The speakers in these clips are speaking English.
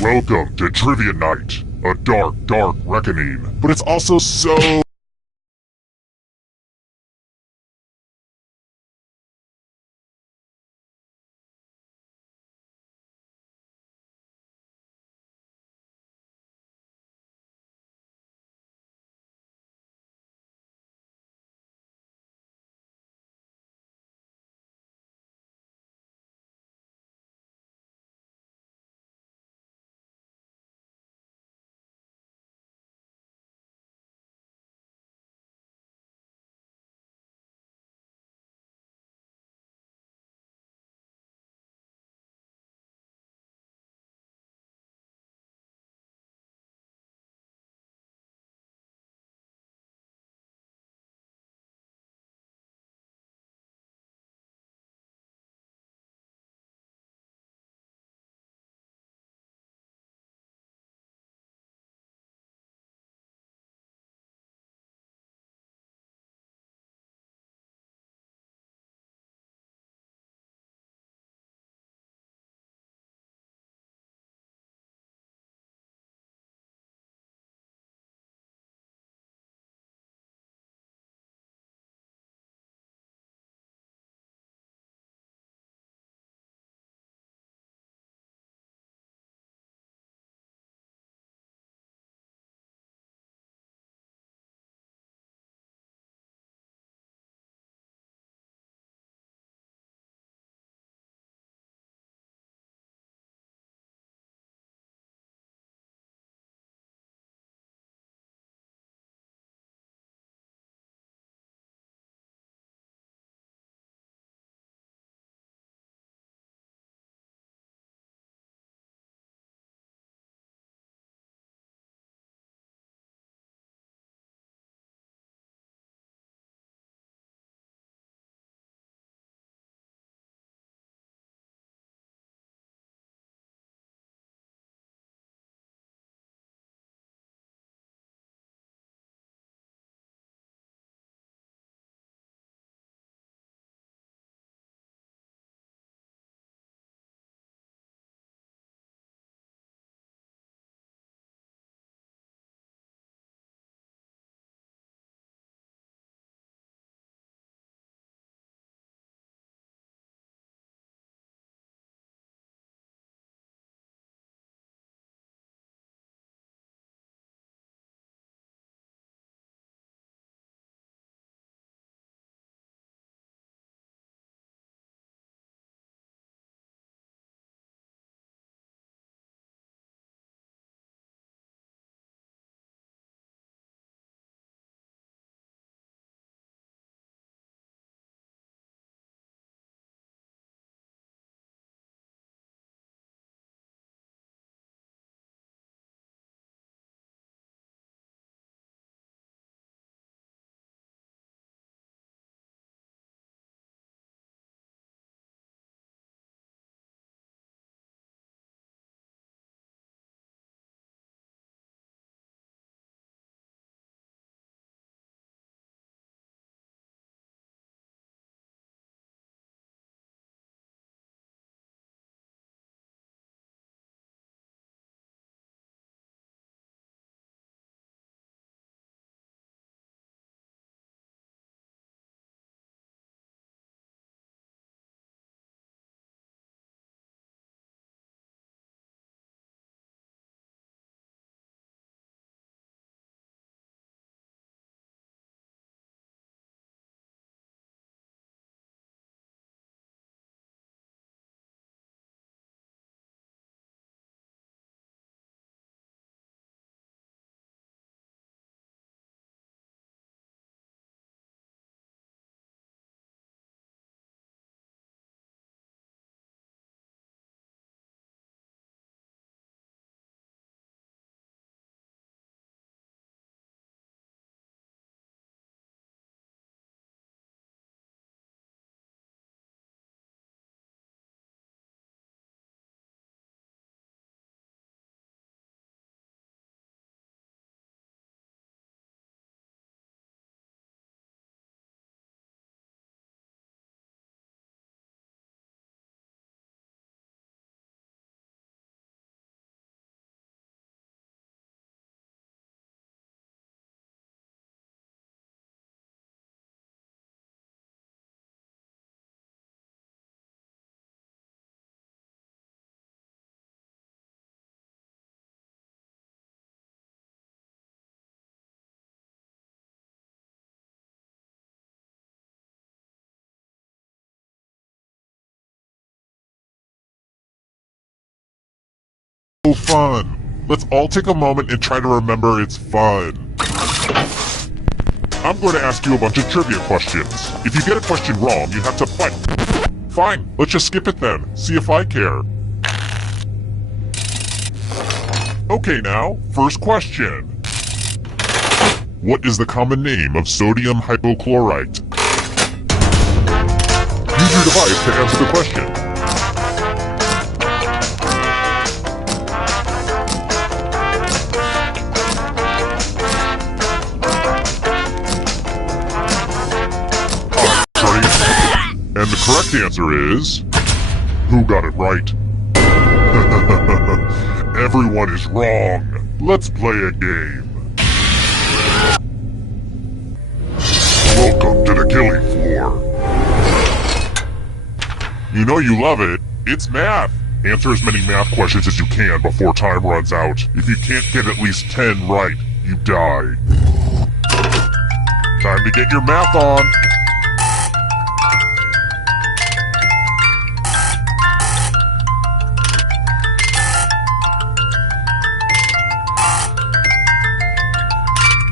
Welcome to Trivia Night, a dark, dark reckoning, but it's also so so fun. Let's all take a moment and try to remember it's fun. I'm going to ask you a bunch of trivia questions. If you get a question wrong, you have to fight. Fine, let's just skip it then. See if I care. Okay now, first question. What is the common name of sodium hypochlorite? Use your device to answer the question. And the correct answer is... Who got it right? Everyone is wrong. Let's play a game. Welcome to the killing floor. You know you love it. It's math. Answer as many math questions as you can before time runs out. If you can't get at least 10 right, you die. Time to get your math on.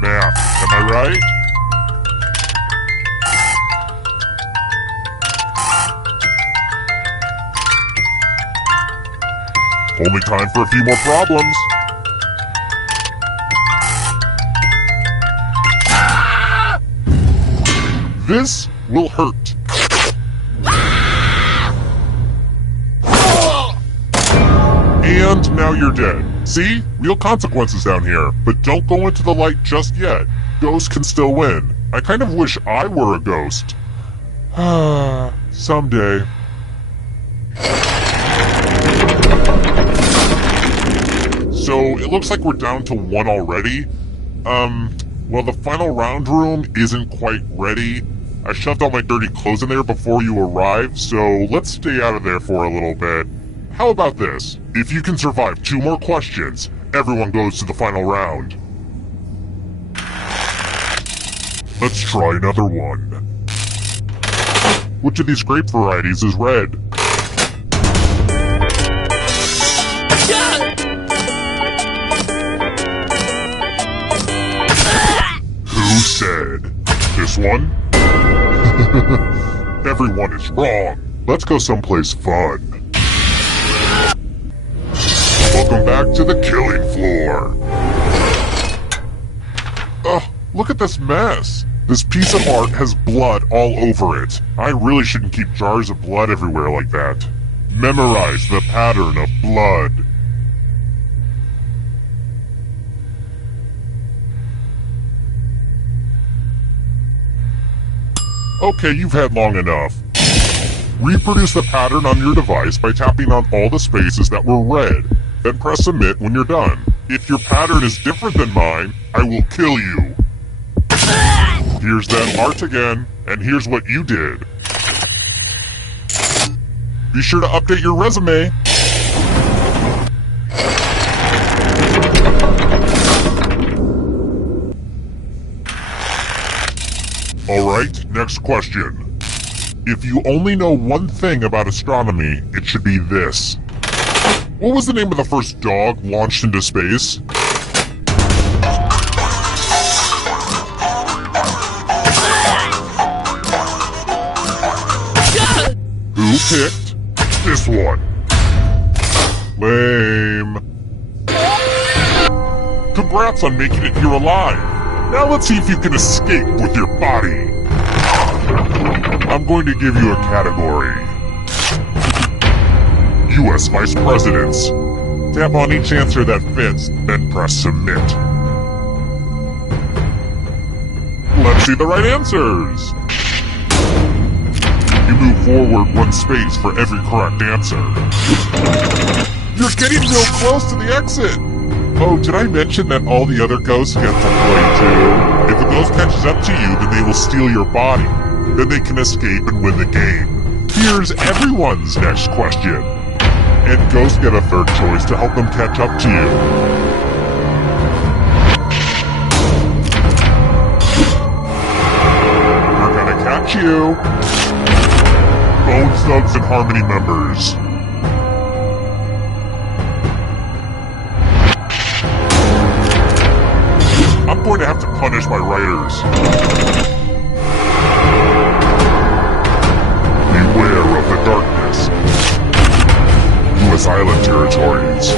Math, am I right? Only time for a few more problems. This will hurt. And now you're dead. See? Real consequences down here. But don't go into the light just yet. Ghosts can still win. I kind of wish I were a ghost. Someday. So, it looks like we're down to 1 already. Well, the final round room isn't quite ready. I shoved all my dirty clothes in there before you arrived, so let's stay out of there for a little bit. How about this? If you can survive 2 more questions, everyone goes to the final round. Let's try another one. Which of these grape varieties is red? Who said? This one? Everyone is wrong. Let's go someplace fun. Welcome back to the killing floor. Ugh, look at this mess. This piece of art has blood all over it. I really shouldn't keep jars of blood everywhere like that. Memorize the pattern of blood. Okay, you've had long enough. Reproduce the pattern on your device by tapping on all the spaces that were red. Then press submit when you're done. If your pattern is different than mine, I will kill you. Here's that art again, and here's what you did. Be sure to update your resume. Alright, next question. If you only know one thing about astronomy, it should be this. What was the name of the first dog launched into space? Who picked this one? Lame. Congrats on making it here alive. Now let's see if you can escape with your body. I'm going to give you a category. U.S. Vice Presidents. Tap on each answer that fits, then press submit. Let's see the right answers. You move forward 1 space for every correct answer. You're getting real close to the exit. Oh, did I mention that all the other ghosts get to play too? If a ghost catches up to you, then they will steal your body. Then they can escape and win the game. Here's everyone's next question. And ghosts get a third choice to help them catch up to you. We're gonna catch you. Bone Thugs and Harmony members. going to have to punish my writers. Beware of the darkness. U.S. Island territories.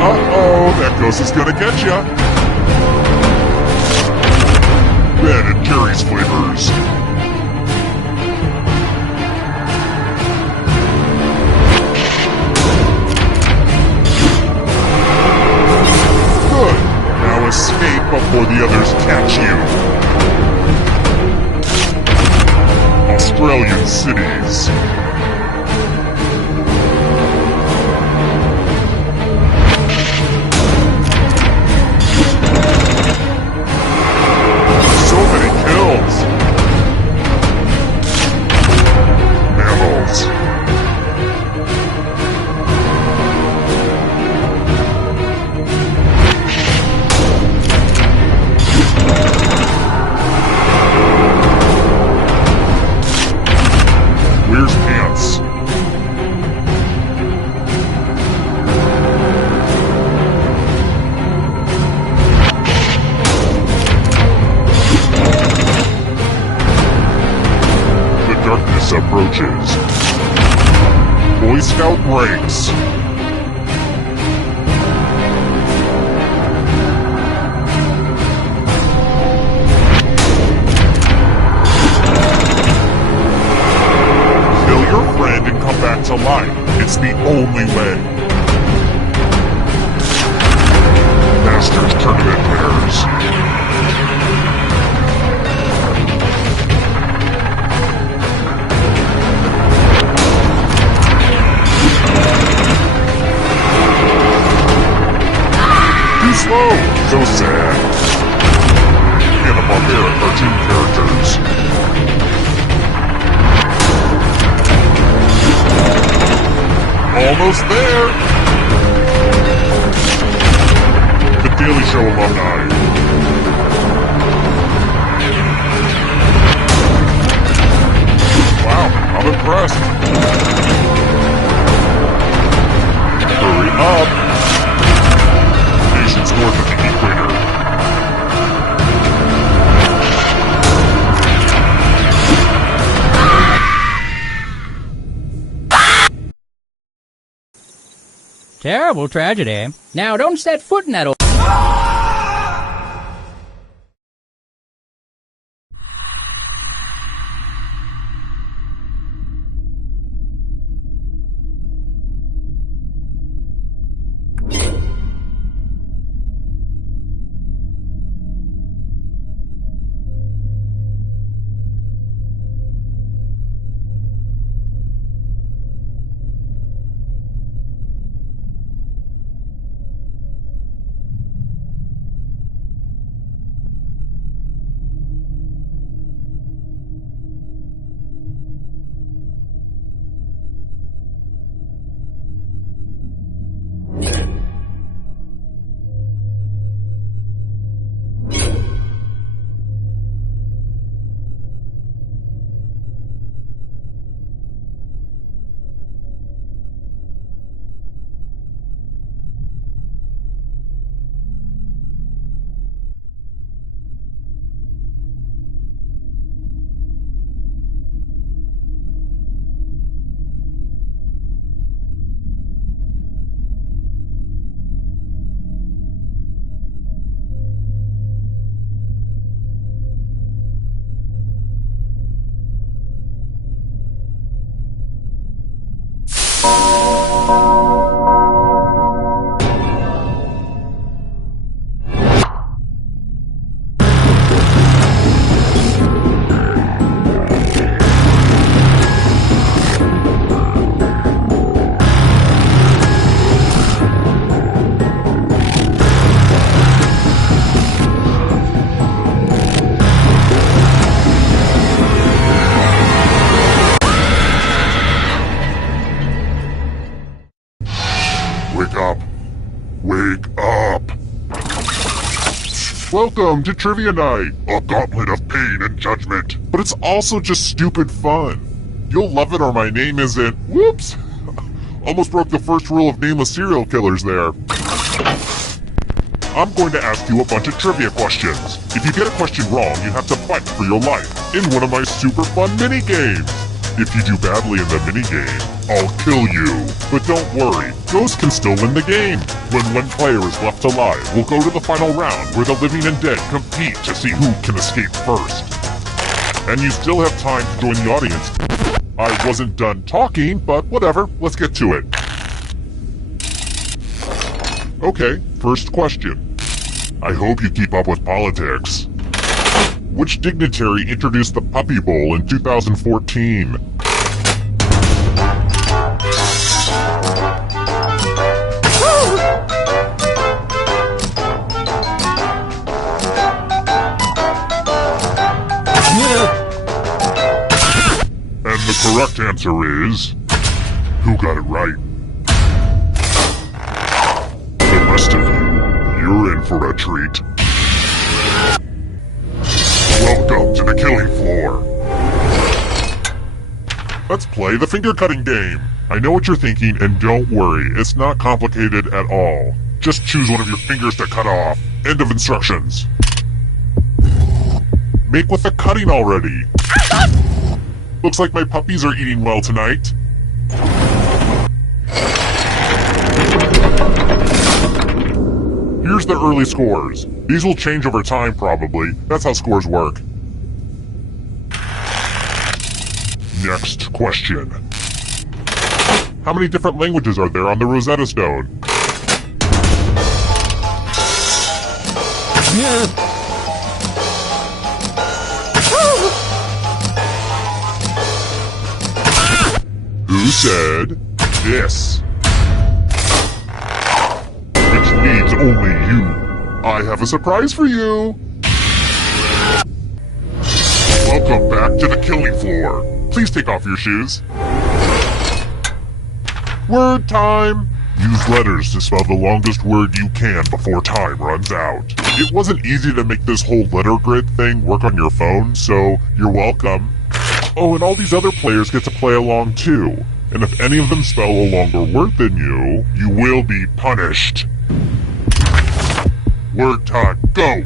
Uh-oh, that ghost is gonna get ya. Ben and Carrie's flavors. Good. Now escape before the others catch you. Australian cities. Where's pants? The darkness approaches. Boy Scout ranks. Back to life. It's the only way. Masters Tournament winners. Too slow. So sad. And a barbaric cartoon characters. Almost there! The Daily Show alumni. Wow, I'm impressed. Hurry up! Nations north of the equator. Terrible tragedy. Now, don't set foot in that old... Wake up! Welcome to Trivia Night, a gauntlet of pain and judgment. But it's also just stupid fun. You'll love it or my name isn't... Whoops! Almost broke the first rule of nameless serial killers there. I'm going to ask you a bunch of trivia questions. If you get a question wrong, you have to fight for your life in one of my super fun mini-games. If you do badly in the mini-game, I'll kill you. But don't worry, ghosts can still win the game. When one player is left alive, we'll go to the final round where the living and dead compete to see who can escape first. And you still have time to join the audience. I wasn't done talking, but whatever, let's get to it. Okay, first question. I hope you keep up with politics. Which dignitary introduced the Puppy Bowl in 2014? And the correct answer is... Who got it right? The rest of you, you're in for a treat. Welcome to the killing floor. Let's play the finger cutting game. I know what you're thinking, and don't worry, it's not complicated at all. Just choose one of your fingers to cut off. End of instructions. Make with the cutting already. Looks like my puppies are eating well tonight. Here's the early scores. These will change over time, probably. That's how scores work. Next question. How many different languages are there on the Rosetta Stone? Who said this? Which needs only you. I have a surprise for you. Welcome back to the killing floor. Please take off your shoes. Word time! Use letters to spell the longest word you can before time runs out. It wasn't easy to make this whole letter grid thing work on your phone, so you're welcome. Oh, and all these other players get to play along too. And if any of them spell a longer word than you, you will be punished. Word time, go!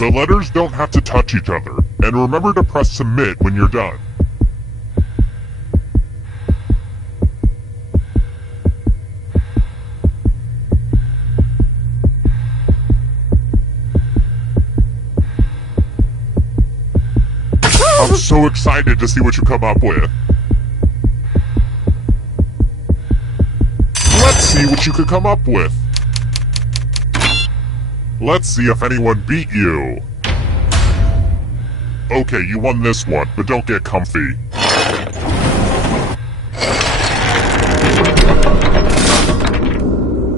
The letters don't have to touch each other, and remember to press submit when you're done. I'm so excited to see what you come up with. Let's see what you could come up with. Let's see if anyone beat you. Okay, you won this one, but don't get comfy.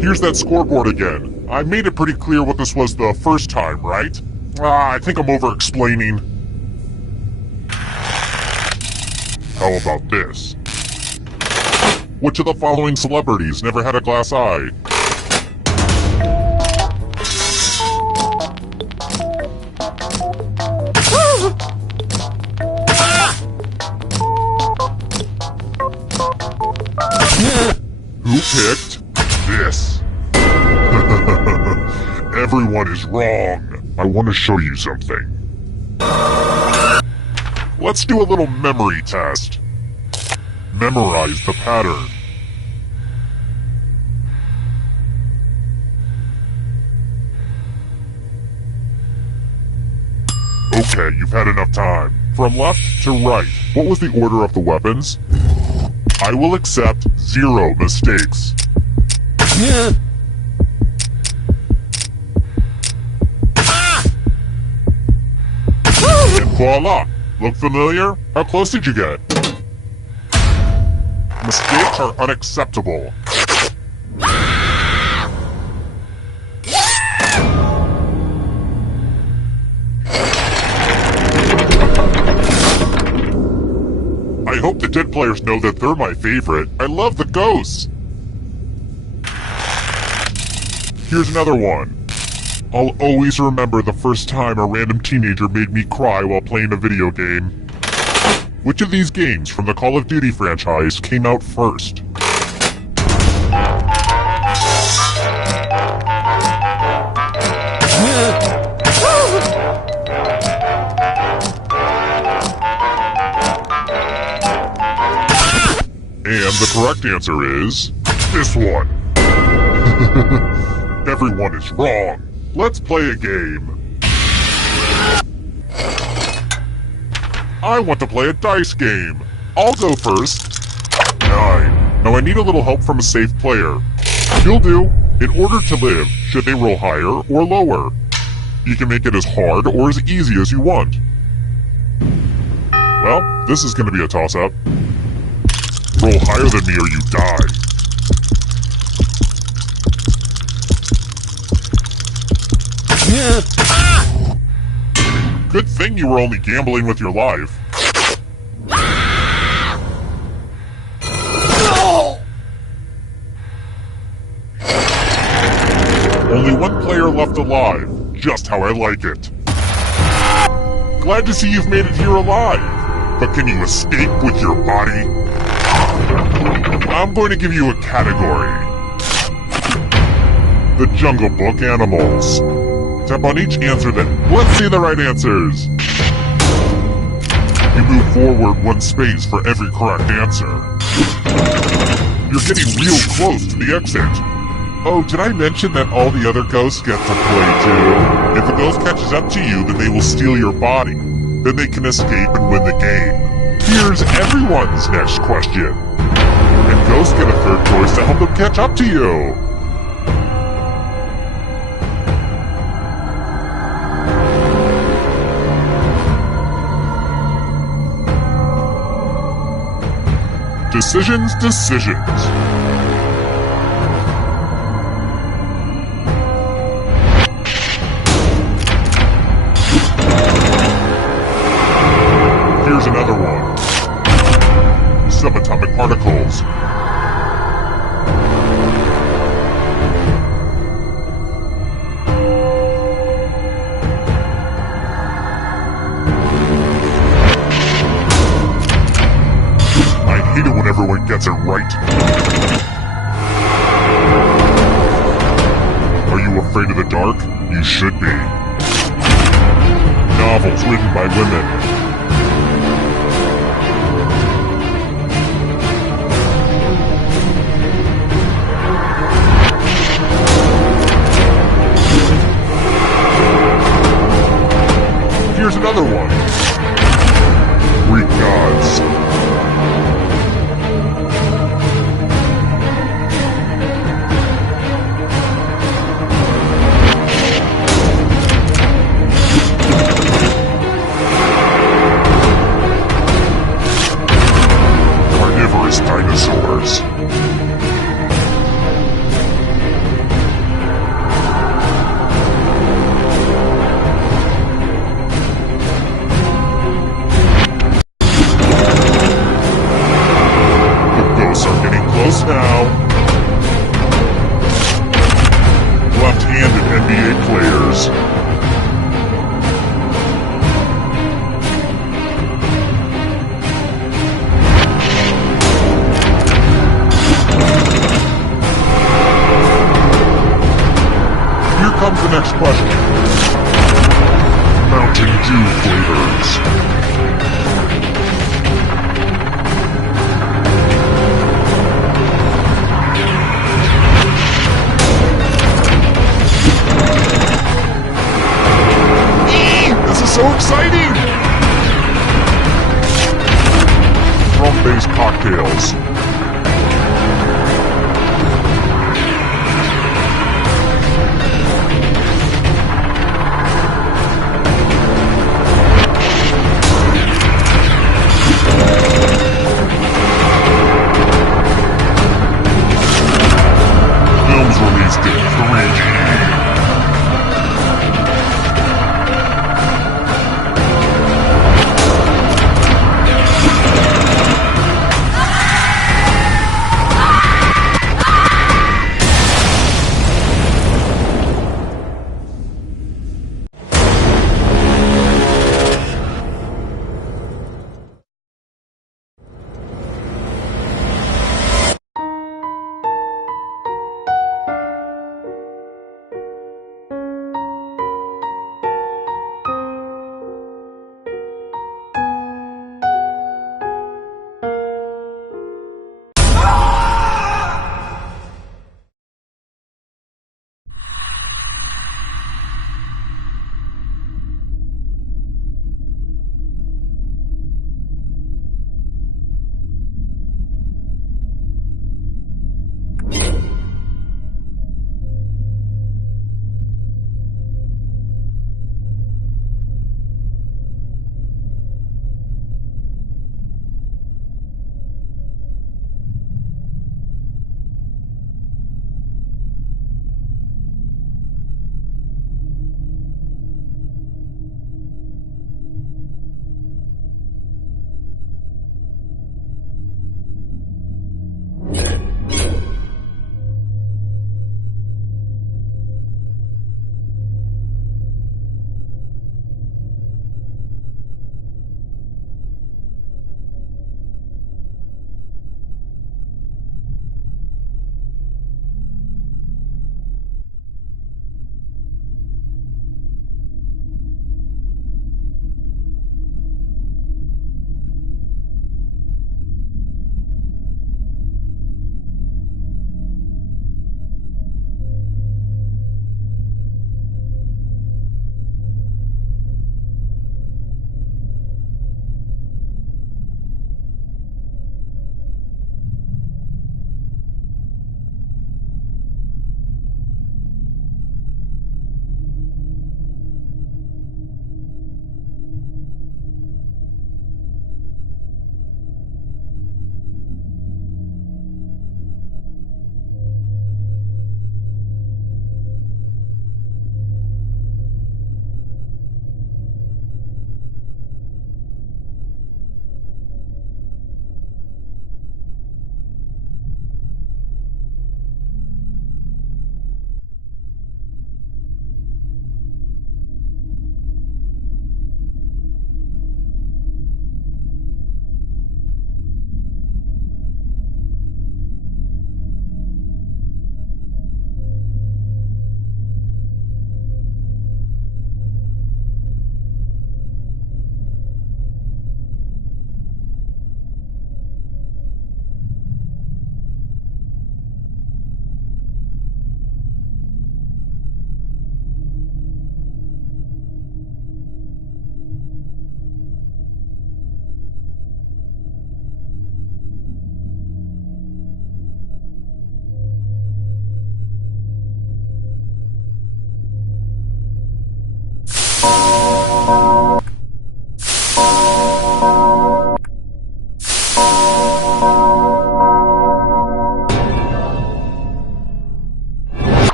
Here's that scoreboard again. I made it pretty clear what this was the first time, right? I think I'm over-explaining. How about this? Which of the following celebrities never had a glass eye? Who picked this? Everyone is wrong. I want to show you something. Let's do a little memory test. Memorize the pattern. Okay, you've had enough time. From left to right, what was the order of the weapons? I will accept 0 mistakes. And voila! Look familiar? How close did you get? Mistakes are unacceptable. I hope the dead players know that they're my favorite. I love the ghosts. Here's another one. I'll always remember the first time a random teenager made me cry while playing a video game. Which of these games from the Call of Duty franchise came out first? And the correct answer is this one. Everyone is wrong. Let's play a game. I want to play a dice game. I'll go first. 9. Now I need a little help from a safe player. You'll do. In order to live, should they roll higher or lower? You can make it as hard or as easy as you want. Well, this is going to be a toss-up. Roll higher than me or you die. Good thing you were only gambling with your life. Only one player left alive. Just how I like it. Glad to see you've made it here alive. But can you escape with your body? I'm going to give you a category. The Jungle Book animals. Tap on each answer then. Let's see the right answers. You move forward 1 space for every correct answer. You're getting real close to the exit. Oh, did I mention that all the other ghosts get to play too? If a ghost catches up to you, then they will steal your body. Then they can escape and win the game. Here's everyone's next question. And ghosts get a third choice to help them catch up to you. Decisions. Here's another one. Subatomic particles. I hate it when everyone gets it right. Are you afraid of the dark? You should be. Novels written by women. Here's another one. Greek gods. Carnivorous dinosaurs. Close now. Left-handed NBA players. Here comes the next question. Mountain Dew flavors. So exciting! Rum-based cocktails. Films released in 3D.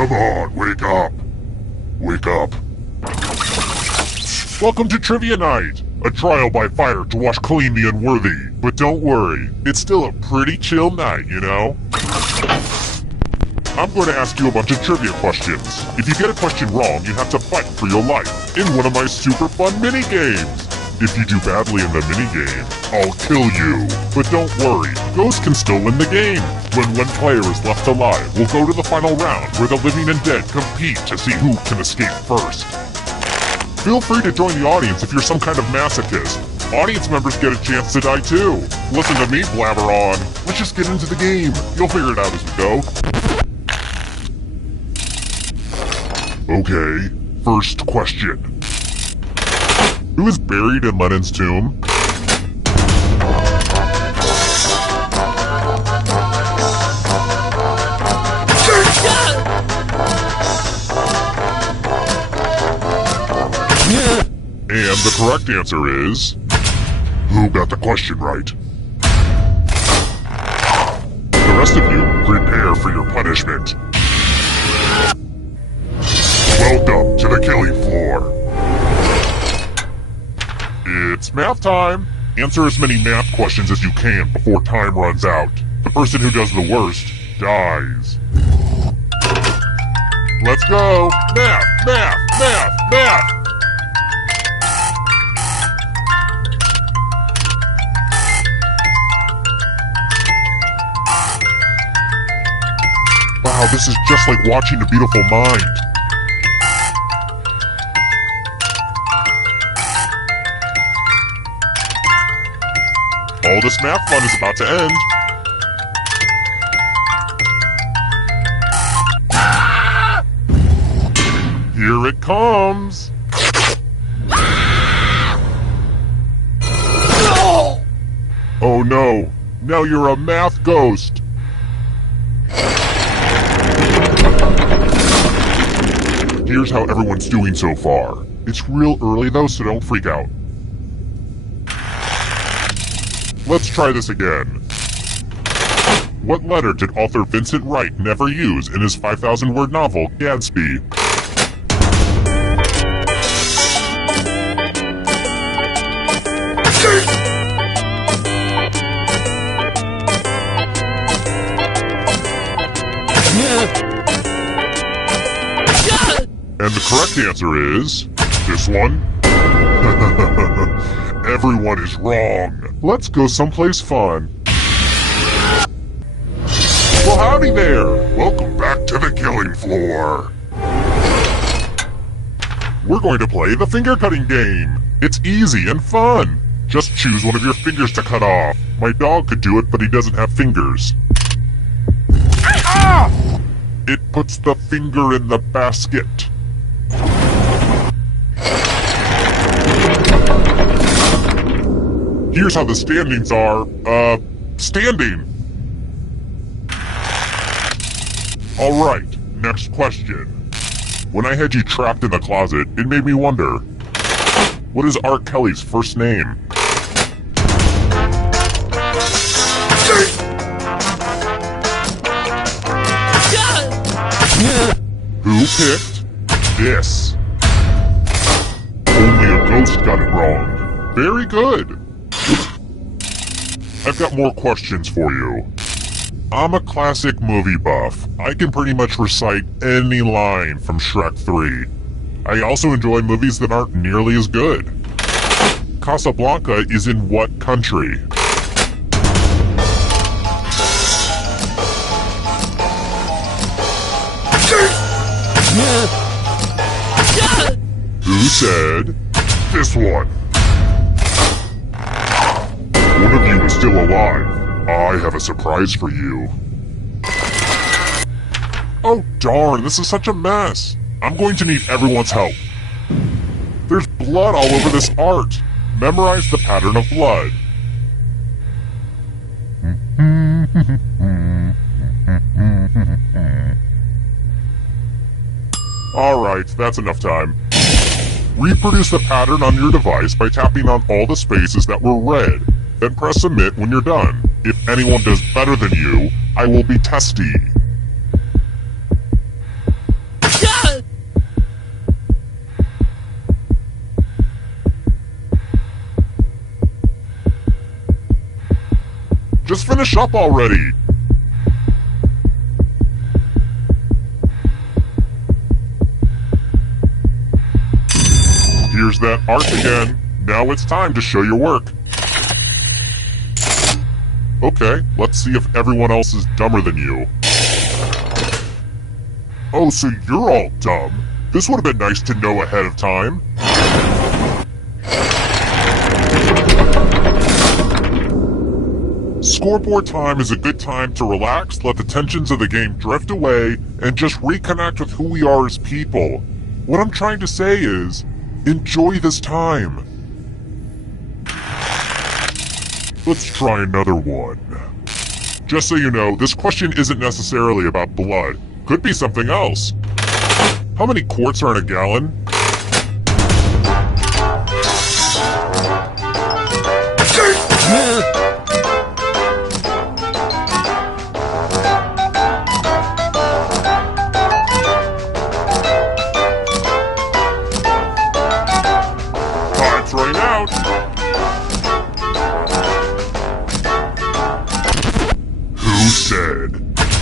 Come on, wake up. Wake up. Welcome to Trivia Night, a trial by fire to wash clean the unworthy. But don't worry, it's still a pretty chill night, you know? I'm going to ask you a bunch of trivia questions. If you get a question wrong, you have to fight for your life in one of my super fun mini-games. If you do badly in the minigame, I'll kill you. But don't worry, ghosts can still win the game. When one player is left alive, we'll go to the final round where the living and dead compete to see who can escape first. Feel free to join the audience if you're some kind of masochist. Audience members get a chance to die too. Listen to me blabber on. Let's just get into the game. You'll figure it out as we go. Okay, first question. Who is buried in Lenin's tomb? And the correct answer is... Who got the question right? The rest of you, prepare for your punishment. Welcome to the killing floor. It's math time! Answer as many math questions as you can before time runs out. The person who does the worst dies. Let's go! Math! Math! Math! Math! Wow, this is just like watching A Beautiful Mind. All this math fun is about to end. Here it comes. Oh no, now you're a math ghost. Here's how everyone's doing so far. It's real early though, so don't freak out. Let's try this again. What letter did author Vincent Wright never use in his 5,000-word novel, Gadsby? And the correct answer is... this one? Everyone is wrong. Let's go someplace fun. Well, howdy there. Welcome back to the killing floor. We're going to play the finger cutting game. It's easy and fun. Just choose one of your fingers to cut off. My dog could do it, but he doesn't have fingers. Ah! It puts the finger in the basket. Here's how the standings are. Standing. Alright, next question. When I had you trapped in the closet, it made me wonder, what is R. Kelly's first name? Who picked this? Only a ghost got it wrong. Very good. I've got more questions for you. I'm a classic movie buff. I can pretty much recite any line from Shrek 3. I also enjoy movies that aren't nearly as good. Casablanca is in what country? Who said this one? One of you is still alive. I have a surprise for you. Oh darn, this is such a mess. I'm going to need everyone's help. There's blood all over this art. Memorize the pattern of blood. Alright, that's enough time. Reproduce the pattern on your device by tapping on all the spaces that were red. Then press submit when you're done. If anyone does better than you, I will be testy. Just finish up already! Here's that art again. Now it's time to show your work. Okay, let's see if everyone else is dumber than you. Oh, so you're all dumb. This would have been nice to know ahead of time. Scoreboard time is a good time to relax, let the tensions of the game drift away, and just reconnect with who we are as people. What I'm trying to say is, enjoy this time. Let's try another one. Just so you know, this question isn't necessarily about blood. Could be something else. How many quarts are in a gallon? Time's running out. Who said?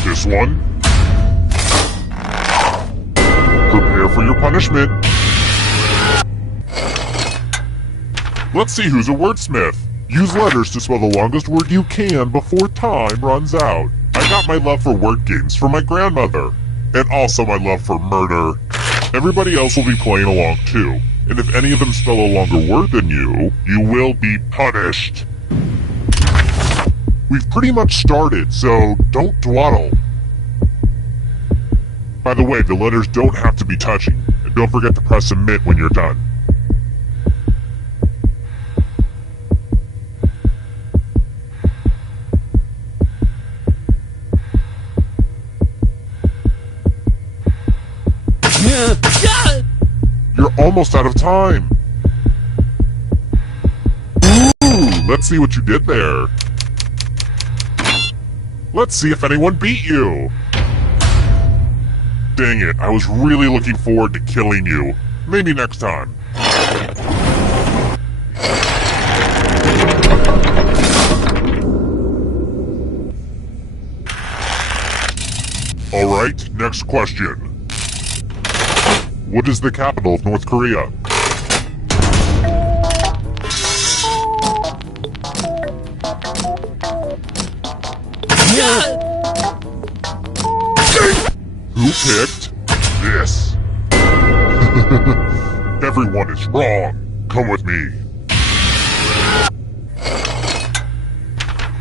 This one? Prepare for your punishment. Let's see who's a wordsmith. Use letters to spell the longest word you can before time runs out. I got my love for word games from my grandmother. And also my love for murder. Everybody else will be playing along too. And if any of them spell a longer word than you, you will be punished. We've pretty much started, so don't dawdle. By the way, the letters don't have to be touching, and don't forget to press submit when you're done. You're almost out of time. Ooh, let's see what you did there. Let's see if anyone beat you. Dang it, I was really looking forward to killing you. Maybe next time. Alright, next question. What is the capital of North Korea? Who picked this? Everyone is wrong. Come with me.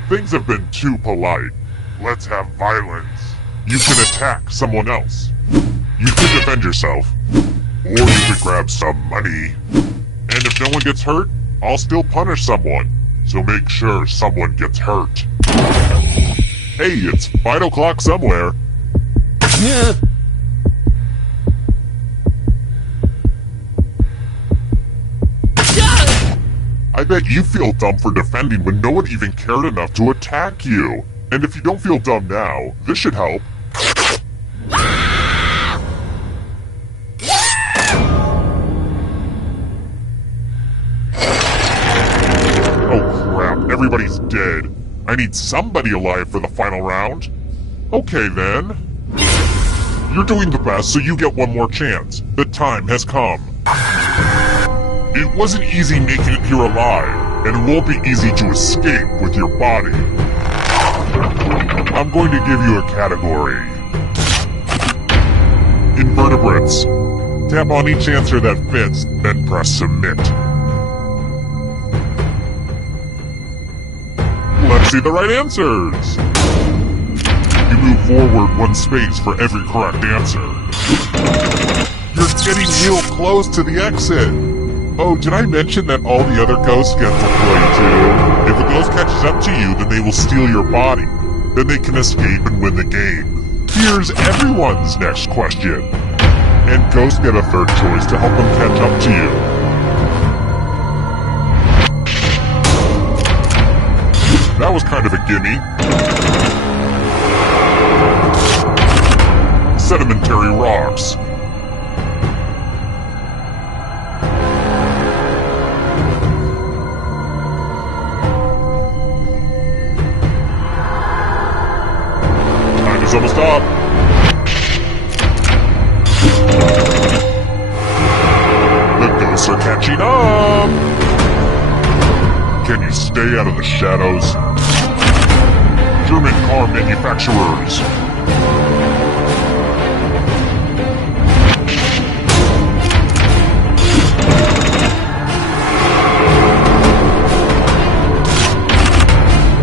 Things have been too polite. Let's have violence. You can attack someone else. You can defend yourself. Or you could grab some money. And if no one gets hurt, I'll still punish someone. So make sure someone gets hurt. Hey, it's 5 o'clock somewhere. I bet you feel dumb for defending when no one even cared enough to attack you. And if you don't feel dumb now, this should help. Oh crap, everybody's dead. I need somebody alive for the final round. Okay then. You're doing the best, so you get one more chance. The time has come. It wasn't easy making it here alive, and it won't be easy to escape with your body. I'm going to give you a category. Invertebrates. Tap on each answer that fits, then press submit. Let's see the right answers. You move forward one space for every correct answer. You're getting real close to the exit. Oh, did I mention that all the other ghosts get to play too? If a ghost catches up to you, then they will steal your body. Then they can escape and win the game. Here's everyone's next question. And ghosts get a third choice to help them catch up to you. That was kind of a gimme. Sedimentary rocks. is almost up. The ghosts are catching up. Can you stay out of the shadows? German car manufacturers.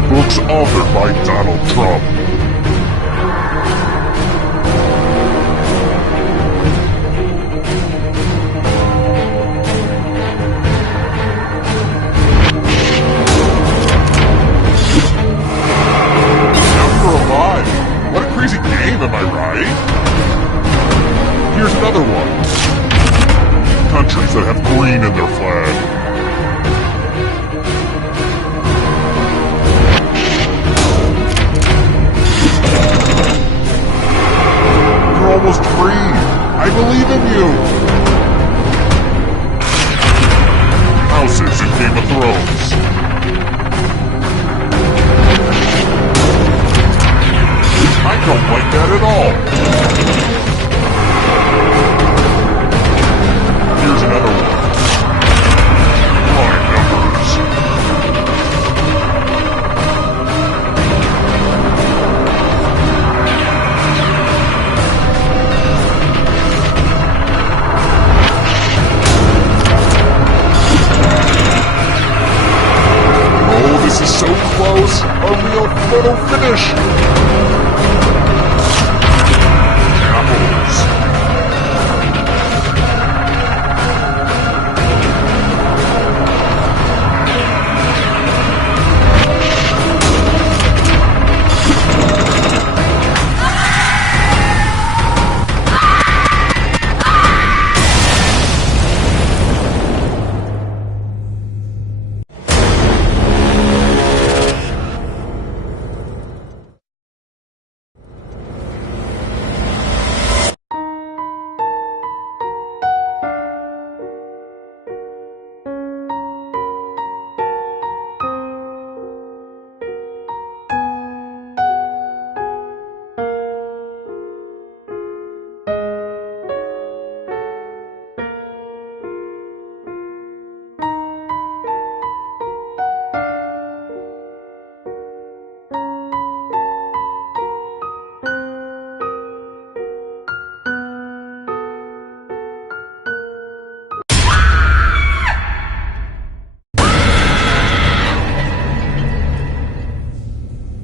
Books authored by Donald Trump. Crazy game, am I right? Here's another one. Countries that have green in their flag. You're almost free. I believe in you. Houses in Game of Thrones. I don't like that at all. Here's another one. Prime numbers. Oh, this is so close. A real photo finish.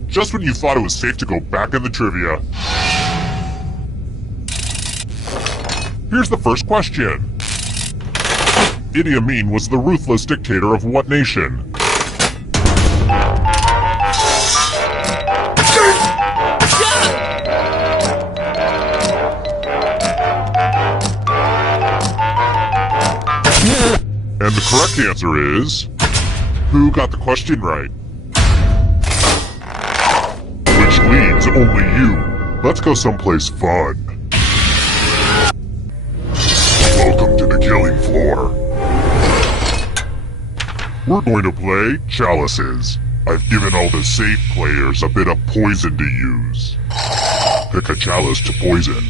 Just when you thought it was safe to go back in the trivia. Here's the first question. Idi Amin was the ruthless dictator of what nation? And the correct answer is... Who got the question right? Which leads only you. Let's go someplace fun. Welcome to the killing floor. We're going to play Chalices. I've given all the safe players a bit of poison to use. Pick a chalice to poison.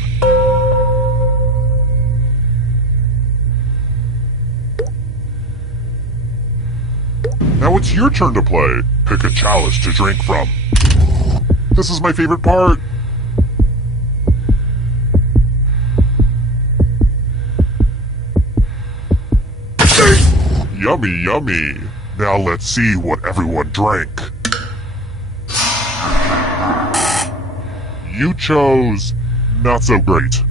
Now it's your turn to play. Pick a chalice to drink from. This is my favorite part. Yummy, yummy. Now let's see what everyone drank. You chose not so great.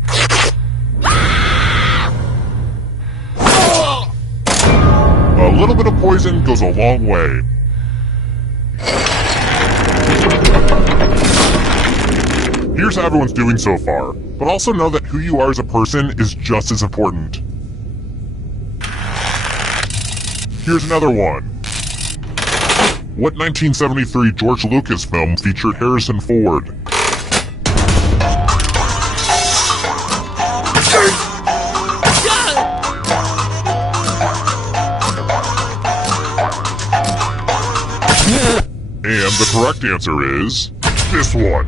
A little bit of poison goes a long way. Here's how everyone's doing so far, but also know that who you are as a person is just as important. Here's another one. What 1973 George Lucas film featured Harrison Ford? And the correct answer is... this one.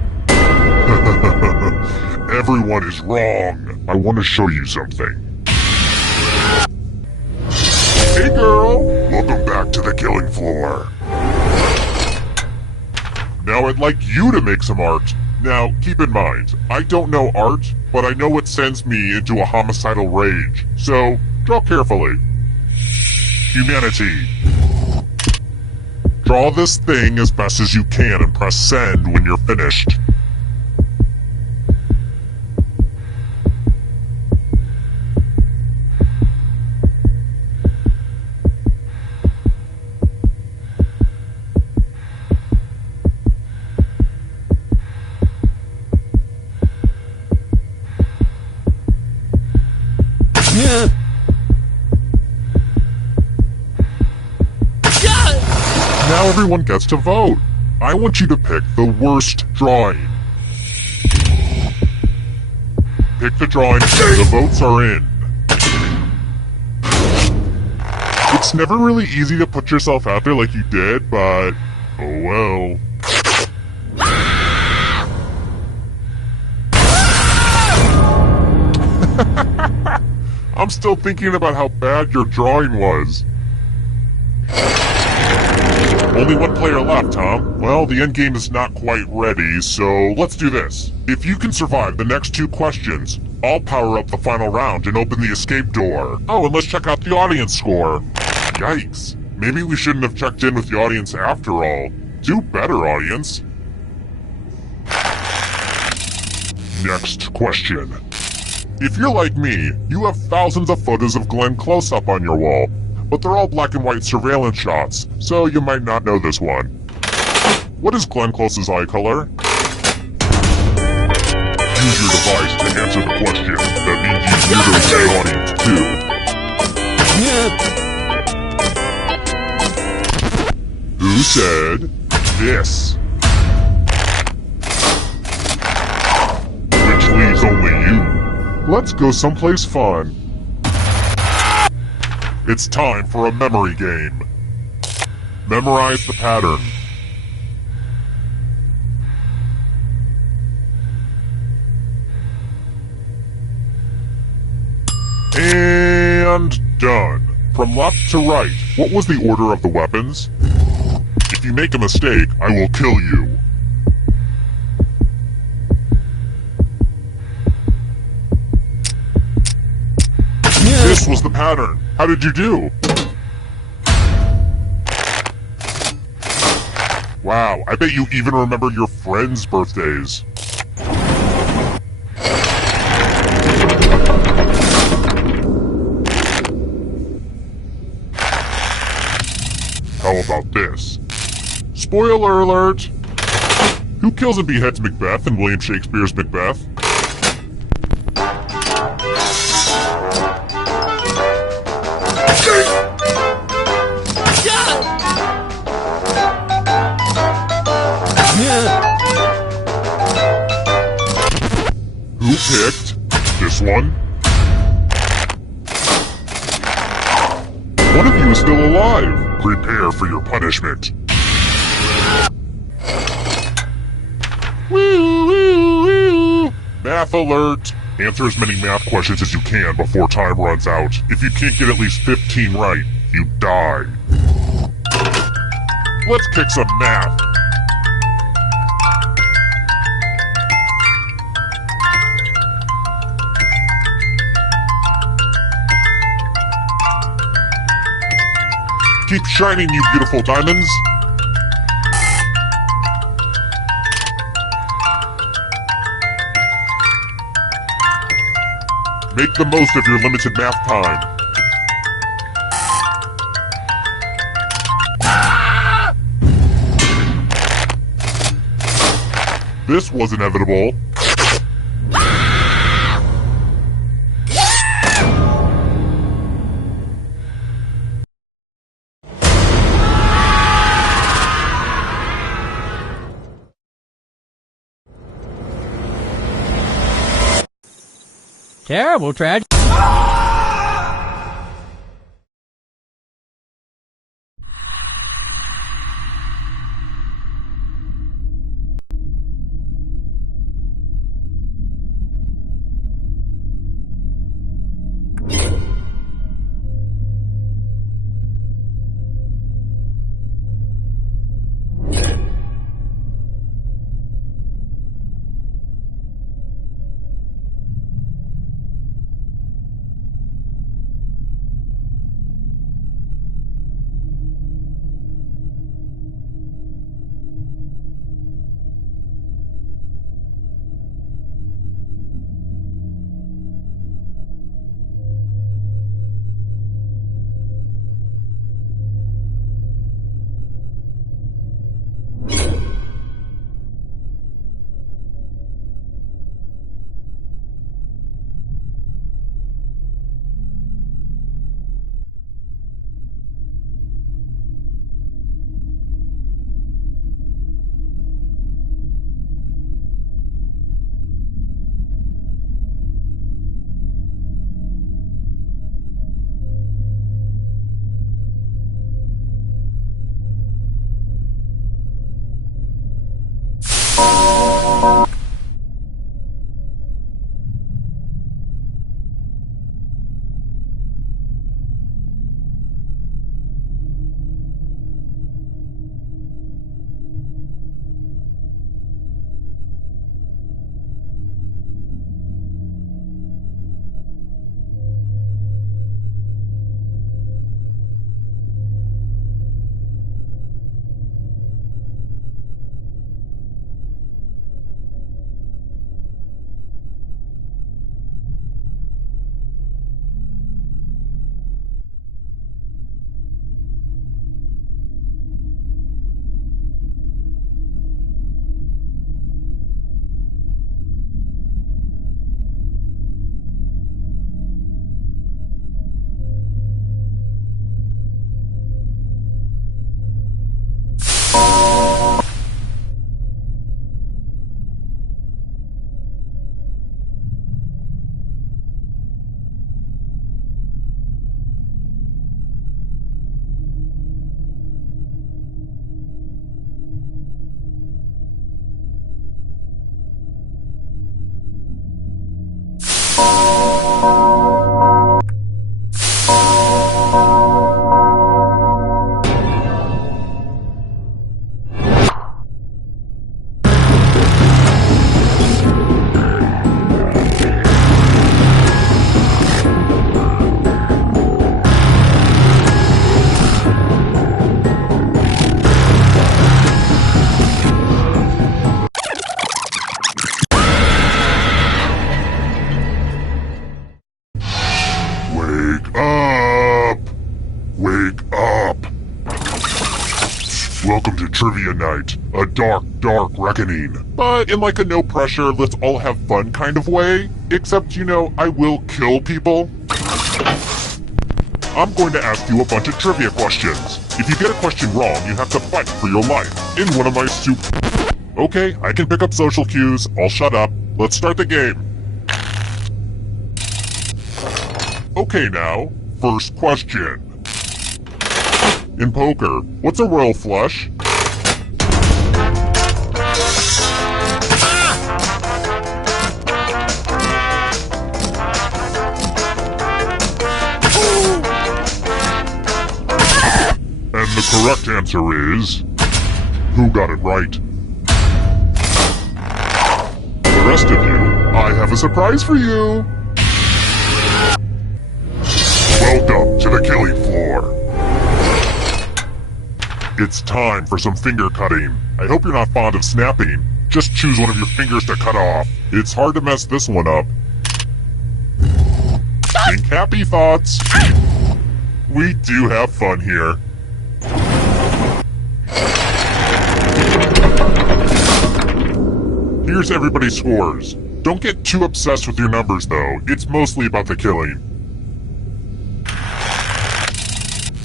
Everyone is wrong. I want to show you something. Hey girl, welcome back to the killing floor. Now I'd like you to make some art. Now, keep in mind, I don't know art, but I know it sends me into a homicidal rage. So, draw carefully. Humanity. Draw this thing as best as you can and press send when you're finished. Now everyone gets to vote. I want you to pick the worst drawing. Pick the drawing, the votes are in. It's never really easy to put yourself out there like you did, but oh well. I'm still thinking about how bad your drawing was. Only one player left, huh? Well, the endgame is not quite ready, so let's do this. If you can survive the next 2 questions, I'll power up the final round and open the escape door. Oh, and let's check out the audience score. Yikes. Maybe we shouldn't have checked in with the audience after all. Do better, audience. Next question. If you're like me, you have thousands of photos of Glenn close-up on your wall, but they're all black and white surveillance shots, so you might not know this one. What is Glenn Close's eye color? Use your device to answer the question. That means use weirdos in the audience too. Who said this? Which leaves only you. Let's go someplace fun. It's time for a memory game. Memorize the pattern. And done. From left to right, what was the order of the weapons? If you make a mistake, I will kill you. This was the pattern. How did you do? Wow, I bet you even remember your friends' birthdays. How about this? Spoiler alert! Who kills and beheads Macbeth in William Shakespeare's Macbeth? Who picked this one? One of you is still alive. Prepare for your punishment. Woo, woo, woo. Math alert. Answer as many math questions as you can before time runs out. If you can't get at least 15 right, you die. Let's kick some math. Keep shining, you beautiful diamonds. Make the most of your limited math time. This was inevitable. Terrible tragedy. trivia night. A dark, dark reckoning. But in like a no pressure, let's all have fun kind of way. Except, you know, I will kill people. I'm going to ask you a bunch of trivia questions. If you get a question wrong, you have to fight for your life in one of my Okay, I can pick up social cues. I'll shut up. Let's start the game. Okay now, first question. In poker, what's a royal flush? And the correct answer is... Who got it right? The rest of you, I have a surprise for you! Welcome to the killing floor! It's time for some finger cutting. I hope you're not fond of snapping. Just choose one of your fingers to cut off. It's hard to mess this one up. Think happy thoughts! We do have fun here. Here's everybody's scores. Don't get too obsessed with your numbers though, it's mostly about the killing.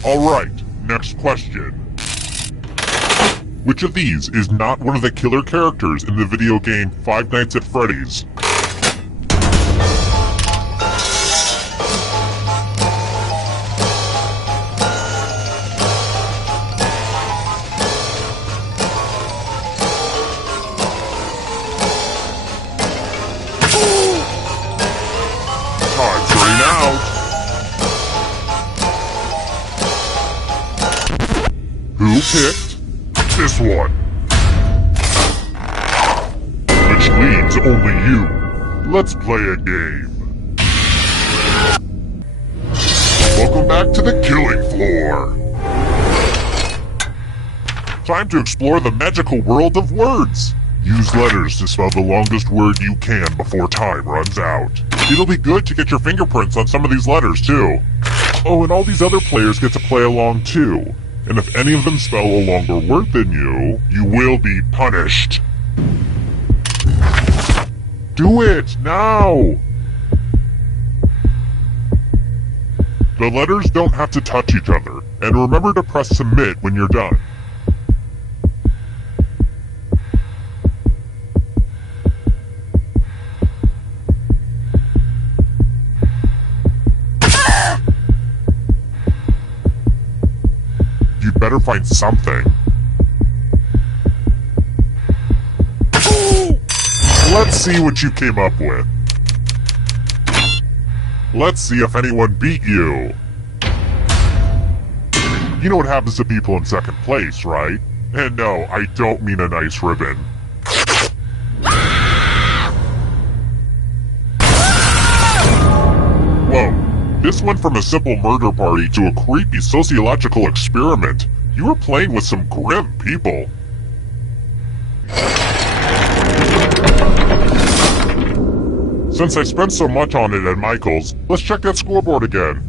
Alright, next question. Which of these is not one of the killer characters in the video game Five Nights at Freddy's? Time's running out! Who picked this one? Which leaves only you. Let's play a game. Welcome back to the killing floor. Time to explore the magical world of words. Use letters to spell the longest word you can before time runs out. It'll be good to get your fingerprints on some of these letters too. Oh, and all these other players get to play along too. And if any of them spell a longer word than you, you will be punished. Do it, now! The letters don't have to touch each other, and remember to press submit when you're done. You better find something. Let's see what you came up with. Let's see if anyone beat you. You know what happens to people in second place, right? And no, I don't mean a nice ribbon. Whoa. This went from a simple murder party to a creepy sociological experiment. You were playing with some grim people. Since I spent so much on it at Michael's, let's check that scoreboard again.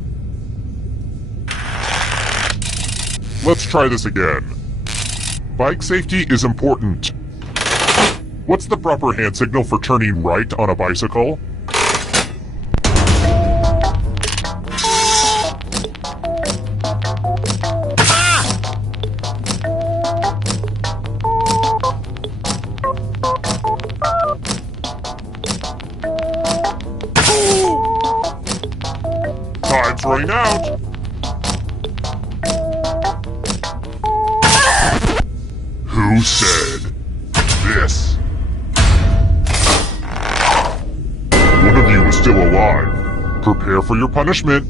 Let's try this again. Bike safety is important. What's the proper hand signal for turning right on a bicycle? Time's running out! Who said this? One of you is still alive. Prepare for your punishment.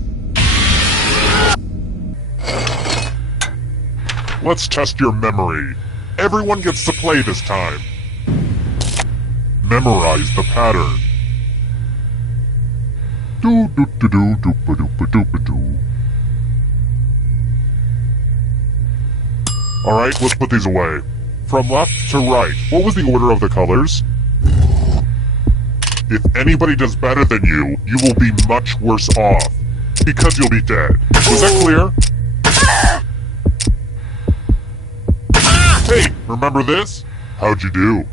Let's test your memory. Everyone gets to play this time. Memorize the pattern. Do do do do do ba do ba do ba do. Alright, let's put these away. From left to right, what was the order of the colors? If anybody does better than you, you will be much worse off. Because you'll be dead. Was that clear? Hey, remember this? How'd you do?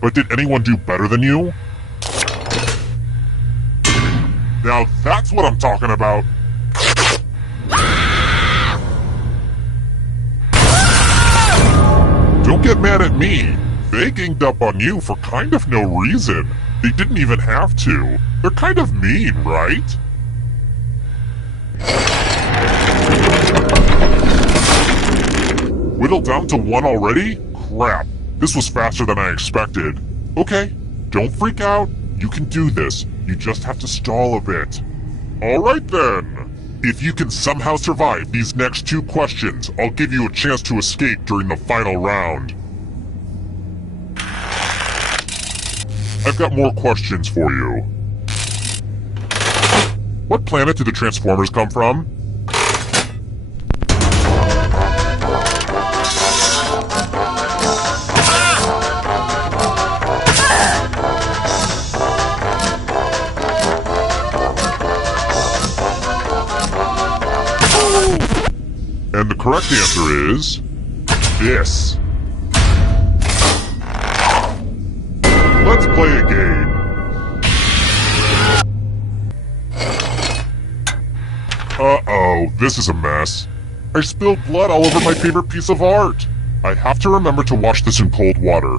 But did anyone do better than you? Now that's what I'm talking about. Don't get mad at me. They ganged up on you for kind of no reason. They didn't even have to. They're kind of mean, right? Whittled down to 1 already? Crap. This was faster than I expected. Okay, don't freak out. You can do this. You just have to stall a bit. Alright then. If you can somehow survive these next 2 questions, I'll give you a chance to escape during the final round. I've got more questions for you. What planet did the Transformers come from? And the correct answer is... this. Let's play a game. Uh-oh, this is a mess. I spilled blood all over my favorite piece of art. I have to remember to wash this in cold water.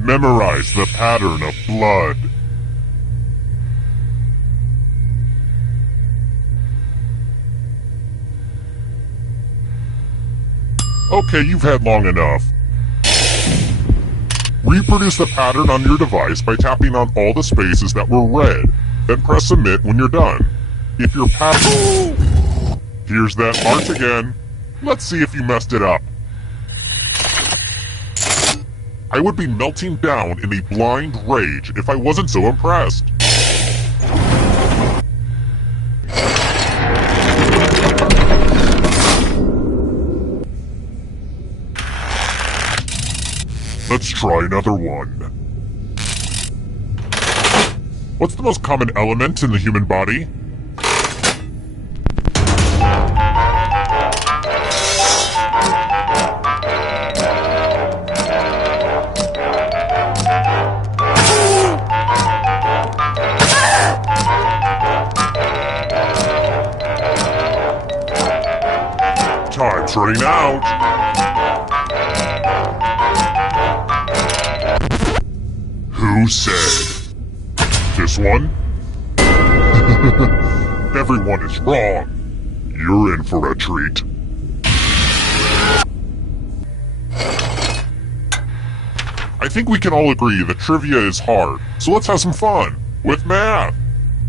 Memorize the pattern of blood. Okay, you've had long enough. Reproduce the pattern on your device by tapping on all the spaces that were red, then press submit when you're done. If your pattern... Here's that art again. Let's see if you messed it up. I would be melting down in a blind rage if I wasn't so impressed. Let's try another one. What's the most common element in the human body? Time's running out. Who said? This one? Everyone is wrong. You're in for a treat. I think we can all agree that trivia is hard, so let's have some fun with math.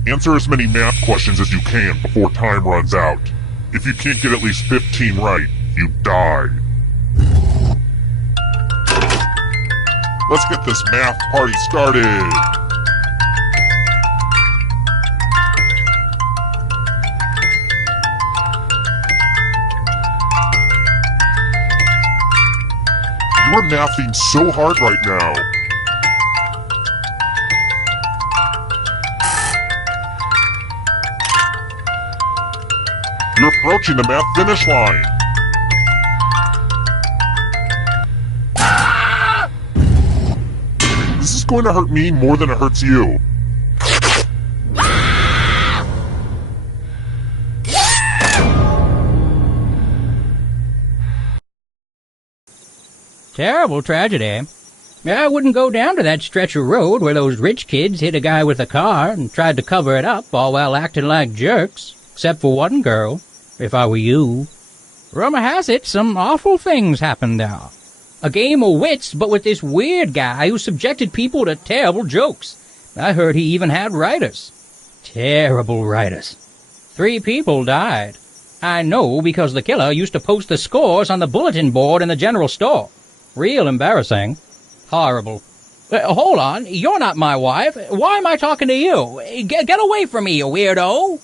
Answer as many math questions as you can before time runs out. If you can't get at least 15 right, you die. Let's get this math party started. You're mathing so hard right now. You're approaching the math finish line. This is going to hurt me more than it hurts you. Terrible tragedy. I wouldn't go down to that stretch of road where those rich kids hit a guy with a car and tried to cover it up, all while acting like jerks. Except for one girl, if I were you. Rumor has it some awful things happened there. A game of wits, but with this weird guy who subjected people to terrible jokes. I heard he even had writers. Terrible writers. 3 people died. I know because the killer used to post the scores on the bulletin board in the general store. Real embarrassing. Horrible. Hold on, you're not my wife. Why am I talking to you? Get away from me, you weirdo!